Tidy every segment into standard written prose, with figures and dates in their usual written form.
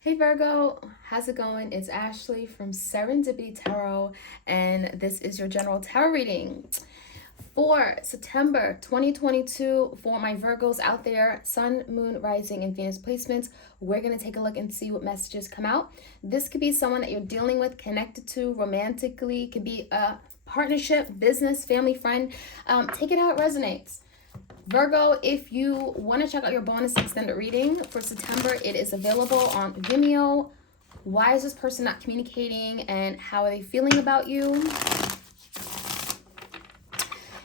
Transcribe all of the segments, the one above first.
Hey Virgo, how's it going? It's Ashley from Serendipity Tarot, and this is your general tarot reading for September 2022 for my Virgos out there, Sun, Moon, Rising, and Venus placements. We're going to take a look and see what messages come out. This could be someone that you're dealing with, connected to romantically, could be a partnership, business, family, friend. Take it how it resonates. Virgo, if you want to check out your bonus extended reading for September, it is available on Vimeo. Why is this person not communicating and how are they feeling about you?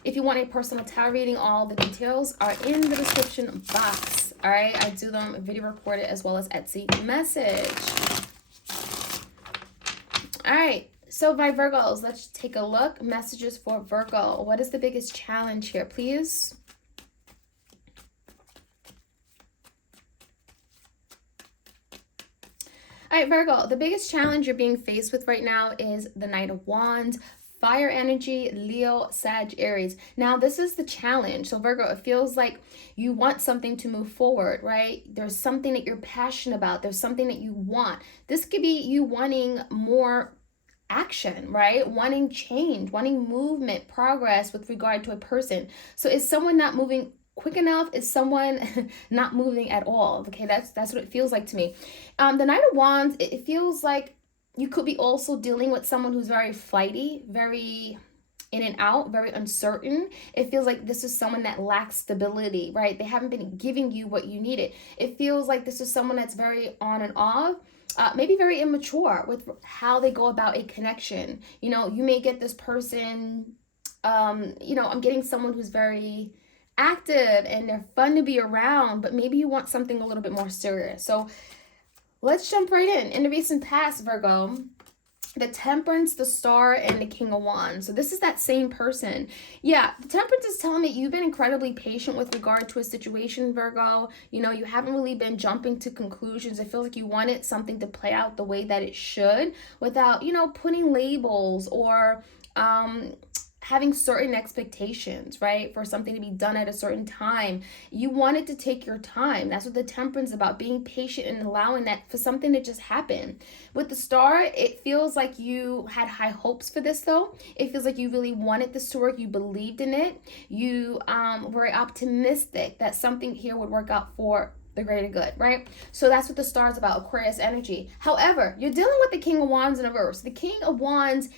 If you want a personal tarot reading, all the details are in the description box. All right, I do them video recorded as well as Etsy message. All right, so by Virgos, let's take a look. Messages for Virgo. What is the biggest challenge here, please? All right, Virgo, the biggest challenge you're being faced with right now is the Knight of Wands, fire energy, Leo, Sag, Aries. Now, this is the challenge. So, Virgo, it feels like you want something to move forward, right? There's something that you're passionate about. There's something that you want. This could be you wanting more action, right? Wanting change, wanting movement, progress with regard to a person. So, is someone not moving quick enough? Is someone not moving at all? Okay, that's what it feels like to me. The Knight of Wands, it feels like you could be also dealing with someone who's very flighty, very in and out, very uncertain. It feels like this is someone that lacks stability, right? They haven't been giving you what you needed. It feels like this is someone that's very on and off. Maybe very immature with how they go about a connection. You know, you may get this person, I'm getting someone who's very active and they're fun to be around, but maybe you want something a little bit more serious. So let's jump right in. In the recent past, Virgo, the Temperance, the Star, and the King of Wands. So this is that same person. Yeah, the Temperance is telling me you've been incredibly patient with regard to a situation, Virgo. You know, you haven't really been jumping to conclusions. It feels like you wanted something to play out the way that it should without, putting labels or having certain expectations, right? For something to be done at a certain time. You wanted to take your time. That's what the Temperance is about, being patient and allowing that for something to just happen. With the Star, it feels like you had high hopes for this though. It feels like you really wanted this to work. You believed in it. You were optimistic that something here would work out for the greater good, right? So that's what the Star is about, Aquarius energy. However, you're dealing with the King of Wands in reverse. The King of Wands,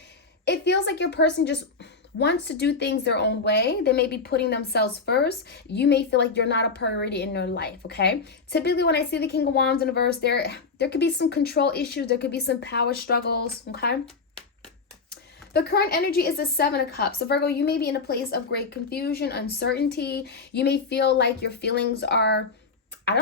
it feels like your person just wants to do things their own way. They may be putting themselves first. You may feel like you're not a priority in their life, okay? Typically, when I see the King of Wands in a verse, there could be some control issues. There could be some power struggles, okay? The current energy is the Seven of Cups. So Virgo, you may be in a place of great confusion, uncertainty. You may feel like your feelings are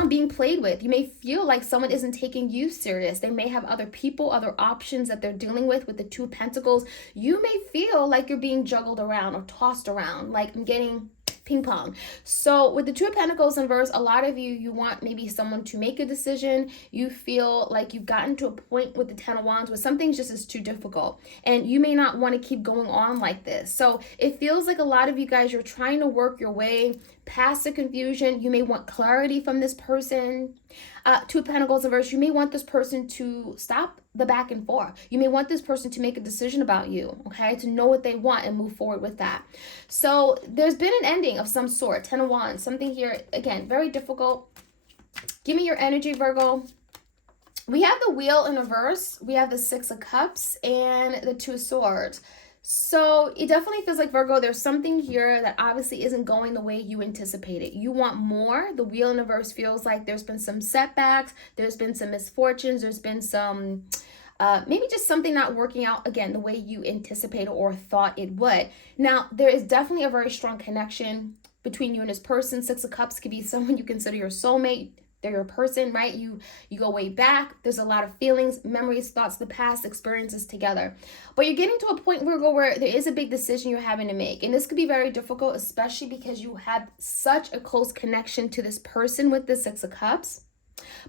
being played with. You may feel like someone isn't taking you serious. They may have other people, other options that they're dealing with the Two of Pentacles. You may feel like you're being juggled around or tossed around, like I'm getting ping pong. So with the Two of Pentacles in verse, a lot of you want maybe someone to make a decision. You feel like you've gotten to a point with the Ten of Wands where something just is too difficult and you may not want to keep going on like this. So it feels like a lot of you guys, you're trying to work your way past the confusion. You may want clarity from this person. Two of Pentacles in verse, you may want this person to stop the back and forth. You may want this person to make a decision about you, okay? To know what they want and move forward with that. So there's been an ending of some sort. Ten of Wands, something here, again, very difficult. Give me your energy, Virgo. We have the Wheel in reverse. We have the Six of Cups and the Two of Swords. So it definitely feels like, Virgo, there's something here that obviously isn't going the way you anticipated. You want more. The Wheel in reverse feels like there's been some setbacks. There's been some misfortunes. There's been some maybe just something not working out, again, the way you anticipated or thought it would. Now, there is definitely a very strong connection between you and this person. Six of Cups could be someone you consider your soulmate. They're your person, right? You go way back. There's a lot of feelings, memories, thoughts, the past, experiences together. But you're getting to a point, Virgo, where there is a big decision you're having to make. And this could be very difficult, especially because you have such a close connection to this person with the Six of Cups.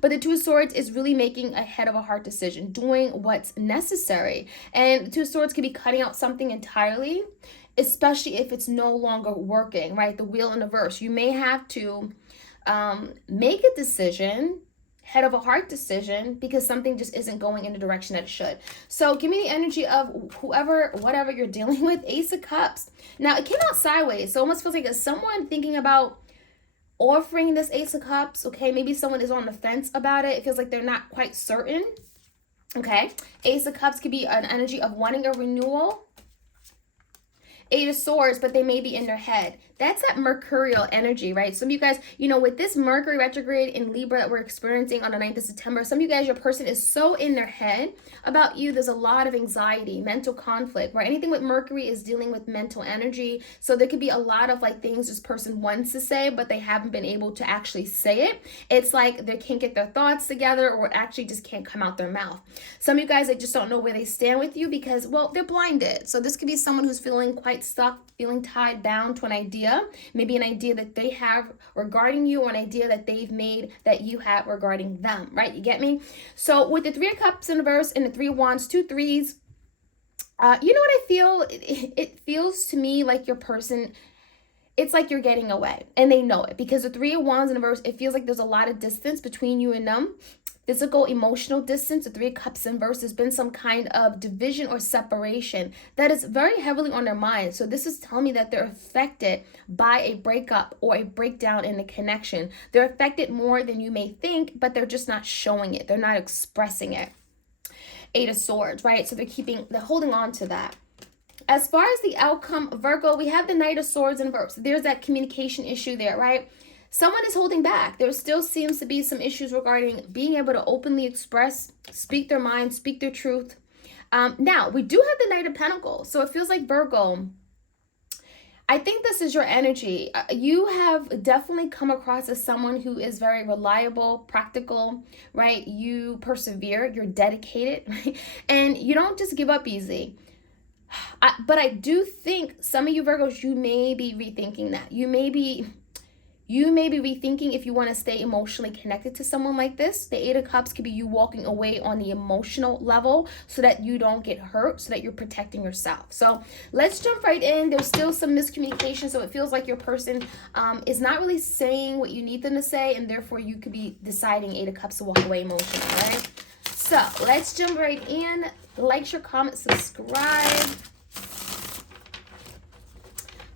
But the Two of Swords is really making a head of a heart decision, doing what's necessary. And the Two of Swords could be cutting out something entirely, especially if it's no longer working, right? The Wheel in reverse. You may have to make a decision, head of a heart decision because something just isn't going in the direction that it should. So give me the energy of whoever, whatever you're dealing with. Ace of Cups. Now, it came out sideways, so it almost feels like it's someone thinking about offering this Ace of Cups. Okay, maybe someone is on the fence about it. It feels like they're not quite certain. Okay, Ace of Cups could be an energy of wanting a renewal. Eight of Swords, but they may be in their head. That's that mercurial energy, right? Some of you guys, with this Mercury retrograde in Libra that we're experiencing on the 9th of September, some of you guys, your person is so in their head about you. There's a lot of anxiety, mental conflict, right? Anything with Mercury is dealing with mental energy. So there could be a lot of things this person wants to say, but they haven't been able to actually say it. It's like they can't get their thoughts together, or it actually just can't come out their mouth. Some of you guys, they just don't know where they stand with you because, well, they're blinded. So this could be someone who's feeling quite stuck, feeling tied down to an idea, maybe an idea that they have regarding you, or an idea that they've made that you have regarding them, right? You get me? So with the Three of Cups in reverse and the Three of Wands, 2 threes, you know what I feel? It feels to me like your person, it's like you're getting away, and they know it, because the Three of Wands in reverse, it feels like there's a lot of distance between you and them. Physical, emotional distance. The Three of Cups in reverse has been some kind of division or separation that is very heavily on their mind. So this is telling me that they're affected by a breakup or a breakdown in the connection. They're affected more than you may think, but they're just not showing it. They're not expressing it. Eight of Swords, right? So they're holding on to that. As far as the outcome, Virgo, we have the Knight of Swords in reverse. There's that communication issue there, right? Someone is holding back. There still seems to be some issues regarding being able to openly express, speak their mind, speak their truth. Now, we do have the Knight of Pentacles. So it feels like, Virgo, I think this is your energy. You have definitely come across as someone who is very reliable, practical, right? You persevere, you're dedicated, right? And you don't just give up easy. But I do think some of you Virgos, you may be rethinking that. You may be rethinking if you want to stay emotionally connected to someone like this. The Eight of Cups could be you walking away on the emotional level so that you don't get hurt, so that you're protecting yourself. So let's jump right in. There's still some miscommunication, so it feels like your person is not really saying what you need them to say, and therefore you could be deciding, Eight of Cups, to walk away emotionally, right? So let's jump right in. Like, share, comment, subscribe.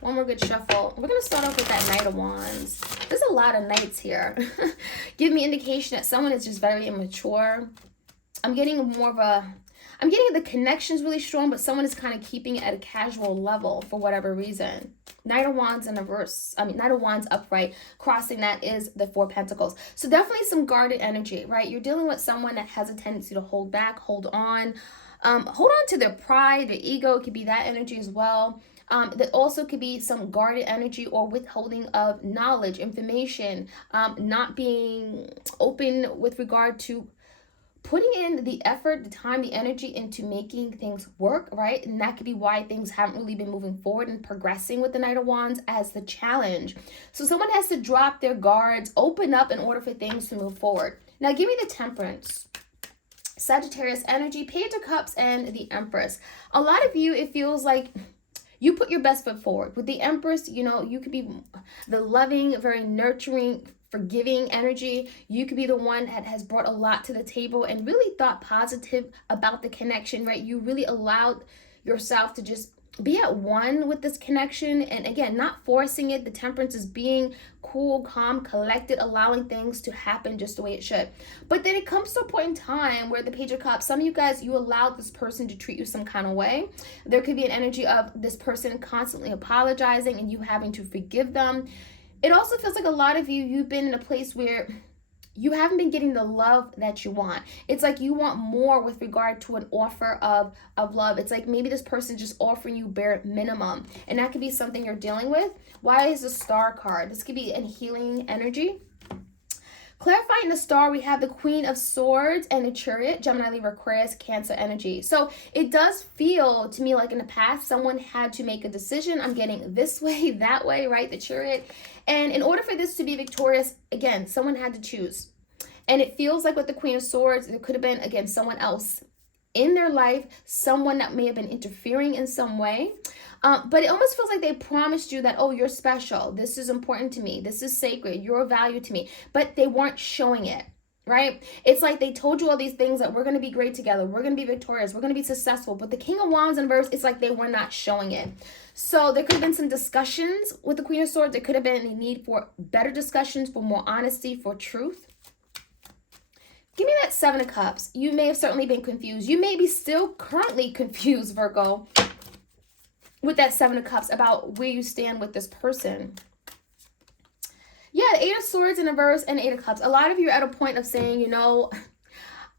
One more good shuffle. We're going to start off with that Knight of Wands. There's a lot of knights here. Give me indication that someone is just very immature. I'm getting the connection's really strong, but someone is kind of keeping it at a casual level for whatever reason. Knight of Wands in reverse. Knight of Wands upright. Crossing that is the Four of Pentacles. So definitely some guarded energy, right? You're dealing with someone that has a tendency to hold back, hold on to their pride, their ego. It could be that energy as well. That also could be some guarded energy or withholding of knowledge, information, not being open with regard to putting in the effort, the time, the energy into making things work, right? And that could be why things haven't really been moving forward and progressing with the Knight of Wands as the challenge. So someone has to drop their guards, open up in order for things to move forward. Now give me the Temperance. Sagittarius energy, Page of Cups, and the Empress. A lot of you, it feels like you put your best foot forward. With the Empress, you could be the loving, very nurturing, forgiving energy. You could be the one that has brought a lot to the table and really thought positive about the connection, right? You really allowed yourself to just be at one with this connection. And again, not forcing it. The Temperance is being cool, calm, collected, allowing things to happen just the way it should. But then it comes to a point in time where the Page of Cups, some of you guys, you allowed this person to treat you some kind of way. There could be an energy of this person constantly apologizing and you having to forgive them. It also feels like a lot of you, you've been in a place where you haven't been getting the love that you want. It's like you want more with regard to an offer of love. It's like maybe this person just offering you bare minimum. And that could be something you're dealing with. Why is the Star card? This could be a healing energy. Clarifying the Star, we have the Queen of Swords and the Chariot, Gemini, Libra, Aquarius, Cancer energy. So it does feel to me like in the past, someone had to make a decision. I'm getting this way, that way, right? The Chariot. And in order for this to be victorious, again, someone had to choose. And it feels like with the Queen of Swords, there could have been, again, someone else in their life, someone that may have been interfering in some way. But it almost feels like they promised you that, oh, you're special. This is important to me. This is sacred. You're of value to me. But they weren't showing it, right? It's like they told you all these things that we're going to be great together. We're going to be victorious. We're going to be successful. But the King of Wands in reverse, it's like they were not showing it. So there could have been some discussions with the Queen of Swords. There could have been a need for better discussions, for more honesty, for truth. Give me that Seven of Cups. You may have certainly been confused. You may be still currently confused, Virgo, with that Seven of Cups about where you stand with this person. Yeah, the Eight of Swords in reverse and Eight of Cups. A lot of you are at a point of saying, you know,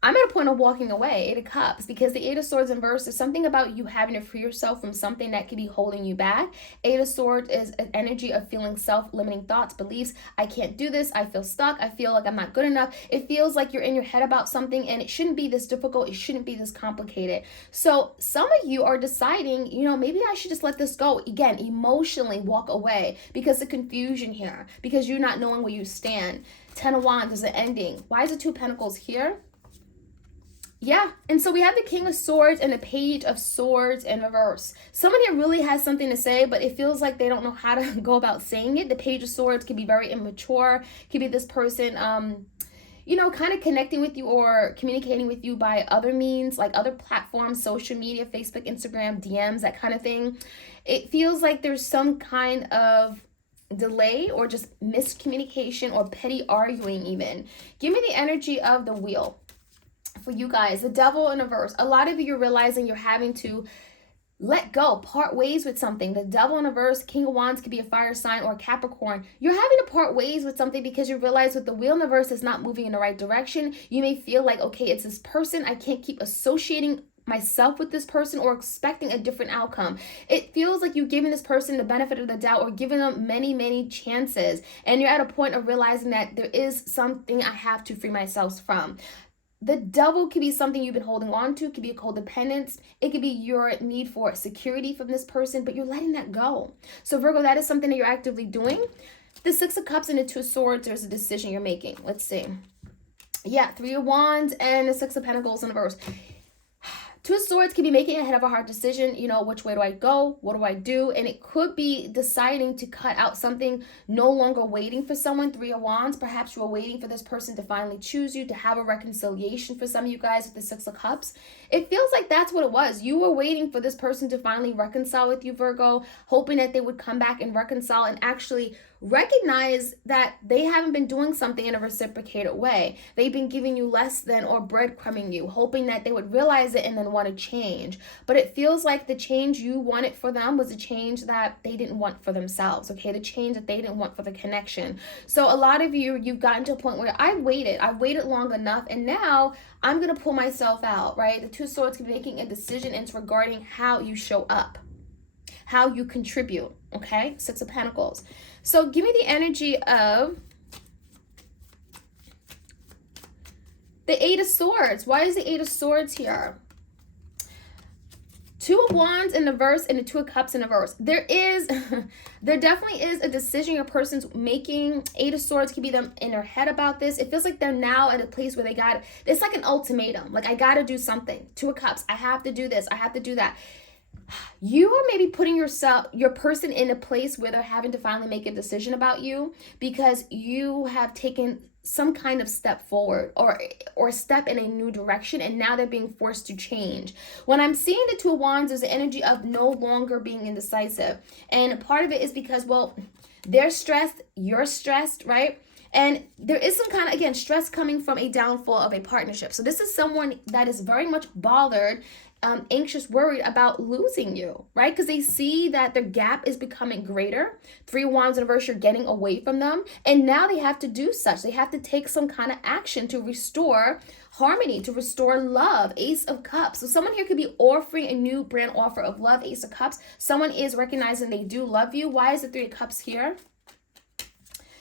I'm at a point of walking away, Eight of Cups, because the Eight of Swords in reverse is something about you having to free yourself from something that could be holding you back. Eight of Swords is an energy of feeling self-limiting thoughts, beliefs. I can't do this. I feel stuck. I feel like I'm not good enough. It feels like you're in your head about something and it shouldn't be this difficult. It shouldn't be this complicated. So some of you are deciding, you know, maybe I should just let this go. Again, emotionally walk away because of confusion here, because you're not knowing where you stand. Ten of Wands is an ending. Why is the Two of Pentacles here? Yeah, and so we have the King of Swords and the Page of Swords in reverse. Someone here really has something to say, but it feels like they don't know how to go about saying it. The Page of Swords can be very immature. Could be this person, you know, kind of connecting with you or communicating with you by other means, like other platforms, social media, Facebook, Instagram, DMs, that kind of thing. It feels like there's some kind of delay or just miscommunication or petty arguing even. Give me the energy of the Wheel. For you guys, the Devil in reverse. A lot of you are realizing you're having to let go, part ways with something. The Devil in reverse, King of Wands could be a fire sign or Capricorn. You're having to part ways with something because you realize with the Wheel in reverse is not moving in the right direction. You may feel like, okay, it's this person. I can't keep associating myself with this person or expecting a different outcome. It feels like you're giving this person the benefit of the doubt or giving them many, many chances. And you're at a point of realizing that there is something I have to free myself from. The Devil could be something you've been holding on to. It could be a codependence. It could be your need for security from this person, but you're letting that go. So Virgo, that is something that you're actively doing. The Six of Cups and the Two of Swords, there's a decision you're making. Let's see. Yeah, Three of Wands and the Six of Pentacles in reverse. Two of Swords can be making a head of a heart decision, you know, which way do I go? What do I do? And it could be deciding to cut out something, no longer waiting for someone. Three of Wands, perhaps you are waiting for this person to finally choose you, to have a reconciliation for some of you guys with the Six of Cups. It feels like that's what it was. You were waiting for this person to finally reconcile with you, Virgo, hoping that they would come back and reconcile and actually recognize that they haven't been doing something in a reciprocated way. They've been giving you less than or breadcrumbing you, hoping that they would realize it and then want to change. But it feels like the change you wanted for them was a change that they didn't want for themselves, okay? The change that they didn't want for the connection. So a lot of you, you've gotten to a point where I waited long enough, and now I'm going to pull myself out, right? The Two of Swords can be making a decision, and it's regarding how you show up, how you contribute, okay? Six of Pentacles. So give me the energy of the Eight of Swords. Why is the Eight of Swords here? Two of Wands in the reverse and the Two of Cups in the reverse. There definitely is a decision your person's making. Eight of Swords could be them in their head about this. It feels like they're now at a place where it's like an ultimatum. Like, I got to do something. Two of Cups. I have to do this. I have to do that. You are maybe putting your person in a place where they're having to finally make a decision about you because you have taken some kind of step forward or step in a new direction, and now they're being forced to change. When I'm seeing the Two of Wands, there's the energy of no longer being indecisive. And part of it is because, well, they're stressed, you're stressed, right? And there is some kind of, again, stress coming from a downfall of a partnership. So this is someone that is very much bothered, anxious, worried about losing you, right? Because they see that the gap is becoming greater. Three of Wands in reverse, you're getting away from them. And now they have to do such. They have to take some kind of action to restore harmony, to restore love. Ace of Cups. So someone here could be offering a new brand offer of love. Ace of Cups. Someone is recognizing they do love you. Why is the Three of Cups here?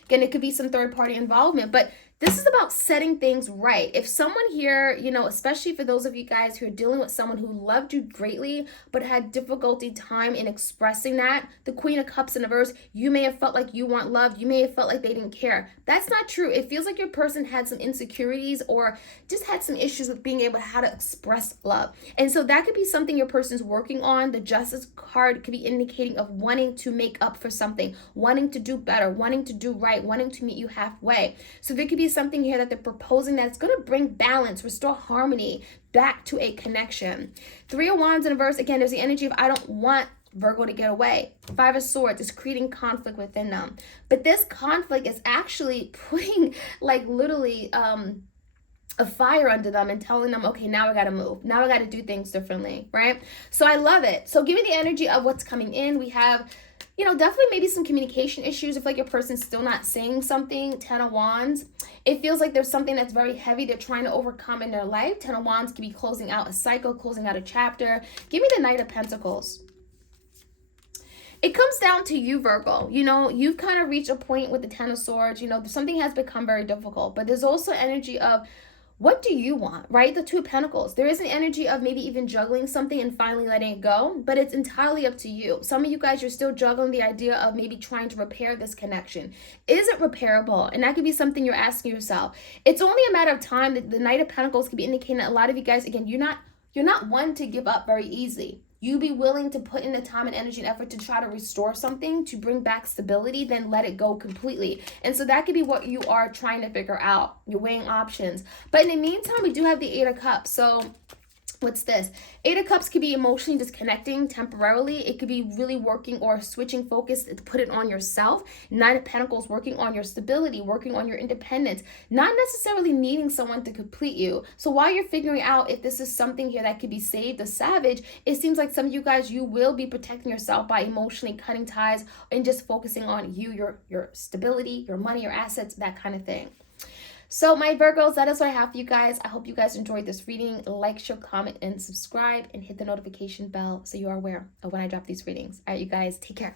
Again, it could be some third-party involvement, but this is about setting things right. If someone here, you know, especially for those of you guys who are dealing with someone who loved you greatly but had difficulty time in expressing that, the Queen of Cups in reverse, you may have felt like you weren't loved. You may have felt like they didn't care. That's not true. It feels like your person had some insecurities or just had some issues with being able to how to express love. And so that could be something your person's working on. The Justice card could be indicating of wanting to make up for something, wanting to do better, wanting to do right, wanting to meet you halfway. So there could be something here that they're proposing that's going to bring balance, restore harmony back to a connection. Three of Wands in reverse, again, there's the energy of I don't want Virgo to get away. Five of Swords is creating conflict within them. But this conflict is actually putting like literally a fire under them and telling them, okay, now I got to move. Now I got to do things differently, right? So I love it. So give me the energy of what's coming in. We have, you know, definitely maybe some communication issues. If like your person's still not saying something, 10 of Wands, it feels like there's something that's very heavy they're trying to overcome in their life. 10 of Wands can be closing out a cycle, closing out a chapter. Give me the Knight of Pentacles. It comes down to you, Virgo. You know, you've kind of reached a point with the 10 of Swords. You know, something has become very difficult, but there's also energy of what do you want, right? The Two of Pentacles. There is an energy of maybe even juggling something and finally letting it go, but it's entirely up to you. Some of you guys, you're still juggling the idea of maybe trying to repair this connection. Is it repairable? And that could be something you're asking yourself. It's only a matter of time that the Knight of Pentacles could be indicating that a lot of you guys, again, you're not one to give up very easily. You be willing to put in the time and energy and effort to try to restore something, to bring back stability, then let it go completely. And so that could be what you are trying to figure out. You're weighing options. But in the meantime, we do have the Eight of Cups. So what's this? Eight of Cups could be emotionally disconnecting temporarily. It could be really working or switching focus to put it on yourself. Nine of Pentacles working on your stability, working on your independence, not necessarily needing someone to complete you. So while you're figuring out if this is something here that could be saved, the Savage, it seems like some of you guys, you will be protecting yourself by emotionally cutting ties and just focusing on you, your stability, your money, your assets, that kind of thing. So my Virgos, that is what I have for you guys. I hope you guys enjoyed this reading. Like, share, comment, and subscribe, and hit the notification bell so you are aware of when I drop these readings. All right, you guys, take care.